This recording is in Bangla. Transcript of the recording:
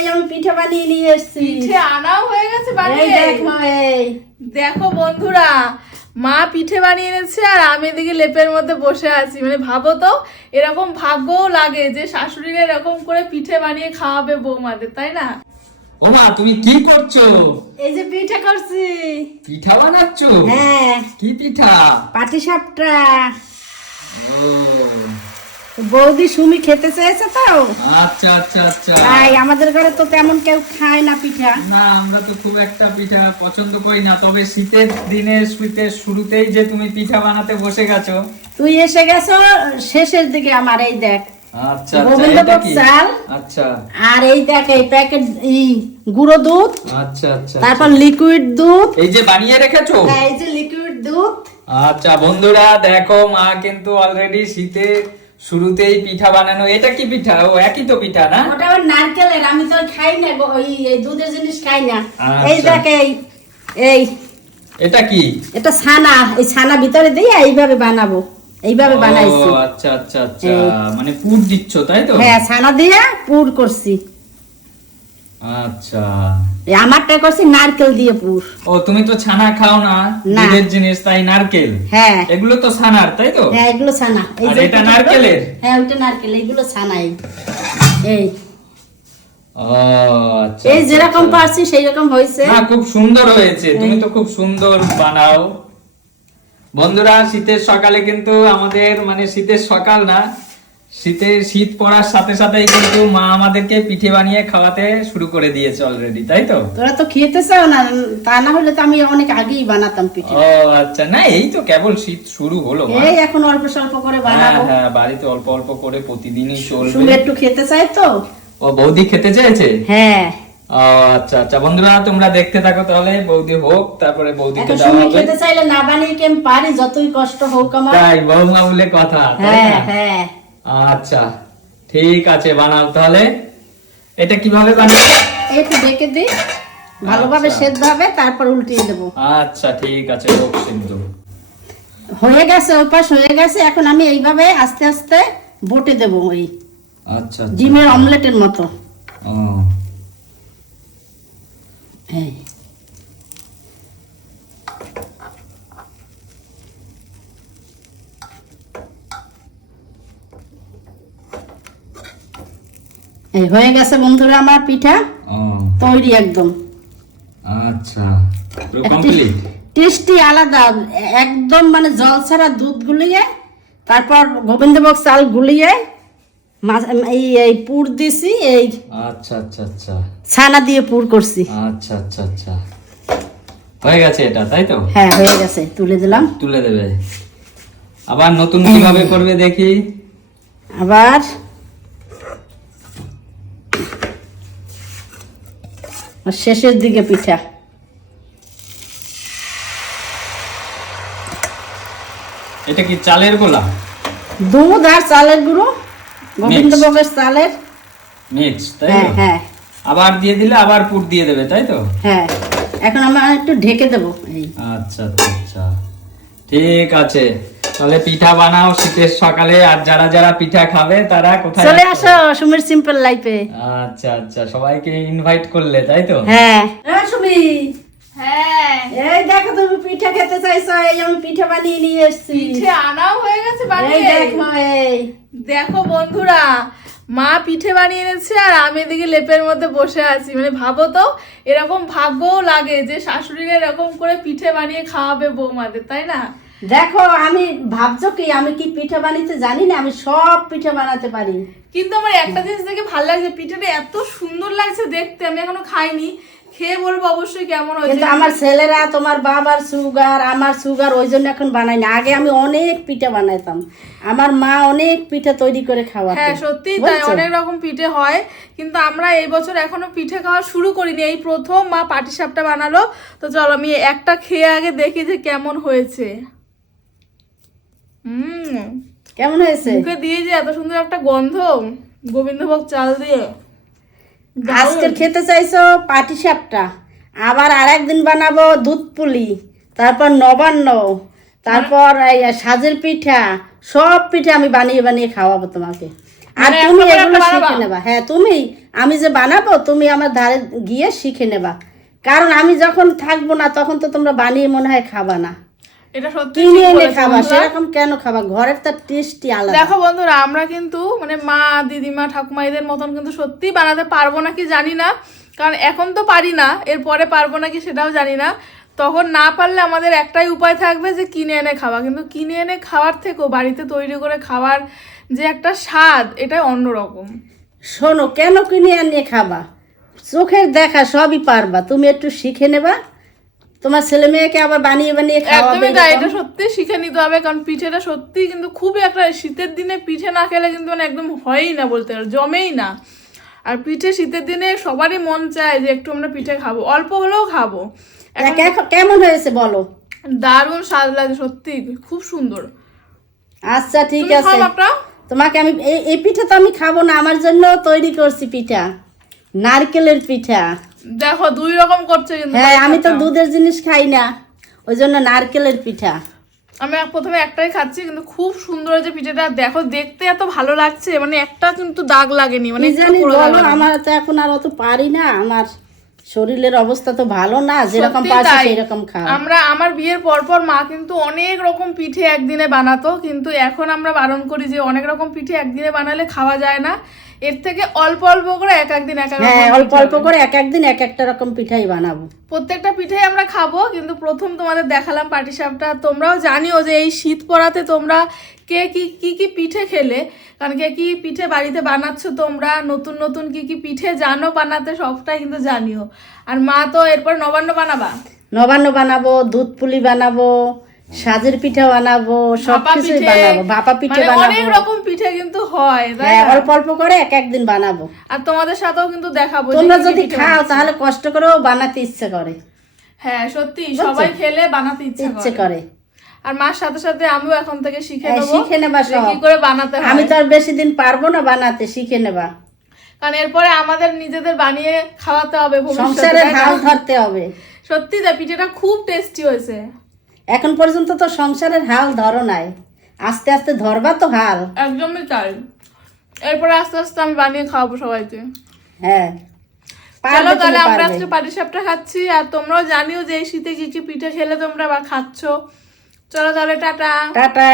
এই আমি পিঠা বানিয়ে নিয়ে এসেছি। পিঠে আনাও হয়ে গেছে বানিয়ে। এই দেখো বন্ধুরা, মা পিঠে বানিয়ে এনেছে আর আমি এদিকে লেপের মধ্যে বসে আছি। মানে ভাবো তো, এরকম ভাগ্যও লাগে যে শাশুড়িরা এরকম করে পিঠে বানিয়ে খাওয়াবে বৌমাদের, তাই না? ও মা, তুমি কি করছো? এই যে পিঠা করছি। পিঠা বানাচ্ছো? হ্যাঁ, কি পিঠা? পাটিসাপটা। ও বৌদি সুমি খেতে চেয়েছে তো, আচ্ছা আচ্ছা আচ্ছা। তাই আমাদের ঘরে তো তেমন কেউ খায় না পিঠা। না, আমরা তো খুব একটা পিঠা পছন্দ করি না, তবে শীতের দিনে শীতের শুরুতেই যে তুমি পিঠা বানাতে বসে গেছো। তুই এসে গেছো শেষের দিকে। আমার এই দেখ আচ্ছা আচ্ছা, এটা গোবিন্দভোগ কি? চাল, আচ্ছা আর এই দেখ এই প্যাকেট গুঁড়ো দুধ, আচ্ছা আচ্ছা। তারপর লিকুইড দুধ। এই যে বানিয়ে রেখেছো? হ্যাঁ, এই যে লিকুইড দুধ। আচ্ছা বন্ধুরা, দেখো মা কিন্তু অলরেডি শীতের শুরুতেই পিঠা বানানো। এটা কি পিঠা? ও একই তো পিঠা না? ওটা আবার নারকেলের, আমি তো খাই না ওই এই দুধের জিনিস খাই না। আচ্ছা। এই দেখ এই এটা কি? এটা ছানা, এই ছানা ভিতরে দিয়ে এইভাবে বানাবো, এইভাবে বানাইছি। ও আচ্ছা আচ্ছা আচ্ছা, মানে পুর দিচ্ছ তাই তো? হ্যাঁ, ছানা দিয়ে পুর করছি। আচ্ছা, এই আমারটা করছি নারকেল দিয়ে পুর। ও তুমি তো ছানা খাও না, না। দুধের জিনিস, তাই নারকেল। হ্যাঁ এগুলো তো ছানার তাই তো? হ্যাঁ, এগুলো ছানা। এই আর যে এটা নারকেলের? হ্যাঁ, ওটা নারকেল, এইগুলো ছানা। এই ও আচ্ছা এই আচ্ছা, যেরকম আচ্ছা। পারছি সেই রকম হয়েছে। না, খুব সুন্দর হয়েছে, তুমি তো খুব সুন্দর বানাও। বন্ধুরা, শীতের সকালে কিন্তু আমাদের, মানে শীতের সকাল না, শীত পড়ার সাথে সাথেই কিন্তু মা আমাদেরকে পিঠে বানিয়ে খাওয়াতে শুরু করে দিয়েছে অলরেডি, তাই তো? তোরা তো খেতে চাও না, তা না হলে তো আমি অনেক আগেই বানাতাম পিঠে। ও আচ্ছা, না এই তো কেবল শীত শুরু হলো মা। এই এখন অল্প স্বল্প করে হ্যাঁ বানাবো। হ্যাঁ, বাড়িতে অল্প অল্প করে প্রতিদিনই চলবে। সুমি একটু খেতে চাই তো। ও বৌদি খেতে চেয়েছে? হ্যাঁ, ও আচ্ছা আচ্ছা, বন্ধুরা তোমরা দেখতে থাকো তাহলে, বৌদি হোক, তারপরে বৌদিকে এখন দেওয়া সুমি হবে। খেতে চাইলে না বানিয়ে কি আমি পারি, যতই কষ্ট হোক আমার। তাই বৌমা বলে কথা, তাই হ্যাঁ না? হ্যাঁ, আচ্ছা ঠিক আছে, বানাও তাহলে। এটা কিভাবে বানাবে? একটু ঢেকে দিই, ভালোভাবে আচ্ছা। সেদ্ধ হবে, তারপর উল্টিয়ে দেবো। আচ্ছা ঠিক আছে, হোক সিদ্ধ। হয়ে গেছে, ওপাশ হয়ে গেছে। এখন আমি এইভাবে আস্তে আস্তে বটে দেবো, ওই আচ্ছা ডিমের অমলেটের মতো। ও এই এই হয়ে গেছে বন্ধুরা আমার পিঠা ও তৈরি একদম। আচ্ছা, পুরো কমপ্লিট। টেস্টি আলাদা একদম, মানে জল ছাড়া দুধ গুলিয়ে, তারপর গোবিন্দভোগ চাল গুলিয়ে এই পুর দিছি, এই আচ্ছা আচ্ছা আচ্ছা ছানা দিয়ে পুর করছি। আচ্ছা আচ্ছা আচ্ছা, হয়ে গেছে এটা তাই তো? হ্যাঁ হয়ে গেছে, তুলে দিলাম। তুলে দেবে। আবার নতুন কিভাবে করবে দেখি। আবার শেষের দিকে পিঠা। এটা কি চালের গোলা? দুধ আর চালের গুঁড়ো, গোবিন্দভোগের চালের। মিক্স তাই হ্যাঁ তো? হ্যাঁ আবার দিয়ে দিলে আবার পুর দিয়ে দেবে তাই তো? হ্যাঁ, এখন আমরা একটু ঢেকে দেবো। এই আচ্ছা আচ্ছা আচ্ছা, ঠিক আছে, তাহলে পিঠা বানাও শীতের সকালে। আর যারা যারা পিঠা খাবে তারা কোথায় চলে যাচ্ছে? আসো সুমির সিম্পল লাইফে। আচ্ছা আচ্ছা, সবাইকে ইনভাইট করলে তাই তো? হ্যাঁ সুমি, হ্যাঁ, এই দেখো তুমি পিঠা খেতে চাইছো, এই আমি পিঠা বানিয়ে নিয়ে এসেছি। পিঠে আনাও হয়ে গেছে এই বানিয়ে। দেখো এই দেখো বন্ধুরা, মা পিঠে বানিয়ে এনেছে আর আমি এদিকে লেপের মধ্যে বসে আছি। মানে ভাবো তো, এরকম ভাগ্যও লাগে যে শাশুড়িরা এরকম করে পিঠে বানিয়ে খাওয়াবে বৌমাদের, তাই না? দেখো, আমি ভাবছো কি আমি কি পিঠা বানাতে জানি না? আমি সব পিঠা বানাতে পারি। কিন্তু আমার একটা জিনিস দেখে ভালো লাগছে, পিঠাটা এত সুন্দর লাগছে দেখতে। আমি এখনো খাইনি, খেয়ে বলবো অবশ্যই কেমন হয়েছে। কিন্তু আমার ছেলেরা, তোমার বাবার সুগার, আমার সুগার, ওই জন্য এখন বানাই না। আগে আমি অনেক পিঠা বানাইতাম, আমার মা অনেক পিঠা তৈরি করে খাওয়াতো। হ্যাঁ সত্যি তাই, অনেক রকম পিঠে হয়, কিন্তু আমরা এই বছর এখনো পিঠে খাওয়া শুরু করিনি। এই প্রথম মা পাটিসাপটা বানালো। তো চলো আমি একটা খেয়ে আগে দেখি যে কেমন হয়েছে। কেমন হয়েছে? মুখে দিয়ে যে এত সুন্দর একটা গন্ধ, গোবিন্দভোগ চাল দিয়ে। আজকে খেতে চাইছো পাটিসাপটা, আবার আরেকদিন বানাবো দুধ পুলি, তারপর নবান্ন, তারপর এই সাজের পিঠা, সব পিঠা আমি বানিয়ে বানিয়ে খাওয়াবো তোমাকে। আর মানে তুমি একটা এগুলো বানাবা? শিখে নেবা। হ্যাঁ, তুমি, আমি যে বানাবো তুমি আমার ধারে গিয়ে শিখে নেবা, কারণ আমি যখন থাকবো না তখন তো তোমরা বানিয়ে মনে হয় খাবা না, এটা সত্যি কিনে ঠিক এনে বলেছো খাবা। বন্ধুরা। সেরকম কেন খাবা? ঘরের তার টেস্টই আলাদা। দেখো বন্ধুরা, আমরা কিন্তু মানে মা, দিদিমা, ঠাকুমা এদের মতন কিন্তু সত্যি বানাতে পারবো নাকি জানি না, কারণ এখন তো পারি না, এরপরে পারবো নাকি সেটাও জানি না। তখন না পারলে আমাদের একটাই উপায় থাকবে যে কিনে এনে খাওয়া, কিন্তু কিনে এনে খাওয়ার থেকেও বাড়িতে তৈরি করে খাওয়ার যে একটা স্বাদ, এটাই অন্যরকম। শোনো, কেন কিনে এনে খাবা? চোখের দেখা সবই পারবা, তুমি একটু শিখে নেবা, তোমার ছেলে মেয়েকে আবার বানিয়ে বানিয়ে খাওয়াবে। একদমই তাই, এটা এরকম। সত্যি শিখে নিতে হবে, কারণ পিঠেটা সত্যি কিন্তু খুবই একটা, শীতের দিনে পিঠে না খেলে কিন্তু মানে একদম হয়ই না, বলতে গেলে জমেই না। আর পিঠে শীতের দিনে সবারই মন চায় যে একটু আমরা পিঠে খাবো, অল্প হলেও খাবো। এখন কেমন হয়েছে বলো? দারুণ স্বাদ লাগে, সত্যি খুব সুন্দর। আচ্ছা ঠিক তুমি আছে, খাও একটা? তোমাকে আমি এই পিঠা তো আমি খাবো না, আমার জন্য তৈরি করছি পিঠা, নারকেলের পিঠা। দেখো 2 রকম করছে কিন্তু। হ্যাঁ, আমি তো দুধের জিনিস খাই না, ওই জন্য নারকেলের পিঠা। আমি প্রথমে একটাই খাচ্ছি, কিন্তু খুব সুন্দর যে পিঠাটা, দেখো দেখতে এত ভালো লাগছে, মানে একটা কিন্তু দাগ লাগেনি, মানে কি একটু জানি পুরো দাগ বলো, লাগেনি। আমার তো এখন আর অত পারি না, আমার শরীরের অবস্থা তো ভালো না, যেরকম সত্যি পারছি তাই। সেরকম খাও। আমার বিয়ের পর মা কিন্তু অনেক রকম পিঠে একদিনে বানাতো, কিন্তু এখন আমরা বারণ করি যে অনেক রকম পিঠে একদিনে বানালে খাওয়া যায় না, এর থেকে অল্প অল্প করে এক একদিন এক এক হ্যাঁ, রকম অল্প পিঠে অল্প হবে। করে এক একদিন এক একটা রকম পিঠাই বানাবো। প্রত্যেকটা পিঠেই আমরা খাবো, কিন্তু প্রথম তোমাদের দেখালাম পাটিসাপটা। তোমরাও জানিও যে এই শীত পড়াতে তোমরা কে কি কি কি পিঠে খেলে, কারণ কে কি পিঠে বাড়িতে বানাচ্ছ, তোমরা নতুন নতুন কি কি পিঠে জানো বানাতে, সবটাই কিন্তু জানিও। আর মা তো এরপর নবান্ন বানাবা, নবান্ন বানাবো, দুধ পুলি বানাবো, সাজের পিঠা বানাবো, ভাপা সবকিছুই পিঠে, বানাবো, ভাপা পিঠে মানে অনেক বানাবো। রকম পিঠে কিন্তু হয়, তাই হ্যাঁ, না? অল্প অল্প করে এক একদিন বানাবো। আর তোমাদের সাথেও কিন্তু দেখাবো যে তোমরা কি কি যদি পিঠে খাও বানাচ্ছি। তাহলে কষ্ট করেও বানাতে ইচ্ছে করে, হ্যাঁ সত্যি, বুঝছো? সবাই খেলে বানাতে ইচ্ছে ইচ্ছে করে। করে। আর মার সাথে সাথে আমিও এখন থেকে শিখে হ্যাঁ, নেবো শিখে নেবা যে সব। কি করে বানাতে হয়। আমি তো আর বেশি দিন পারবো না বানাতে, শিখে নেবা। কারণ এরপরে আমাদের নিজেদের বানিয়ে খাওয়াতে হবে ভবিষ্যতে, সংসারের তাই না? হাল ধরতে হবে। সত্যি যে পিঠেটা খুব টেস্টি হয়েছে। এখন পর্যন্ত তো সংসারের হাল ধরো নাই, আস্তে আস্তে ধরবা তো হাল। একদমই তাই, এরপরে আস্তে আস্তে আমি বানিয়ে খাওয়াবো সবাইকে। হ্যাঁ, চলো পারবে, তাহলে তুমি আমরা পারবে। আজকে পাটিসাপটা খাচ্ছি, আর তোমরাও জানিও যে এই শীতে কি কি পিঠে খেলে তোমরা বা খাচ্ছ। চলো তাহলে টাটা। টাটা।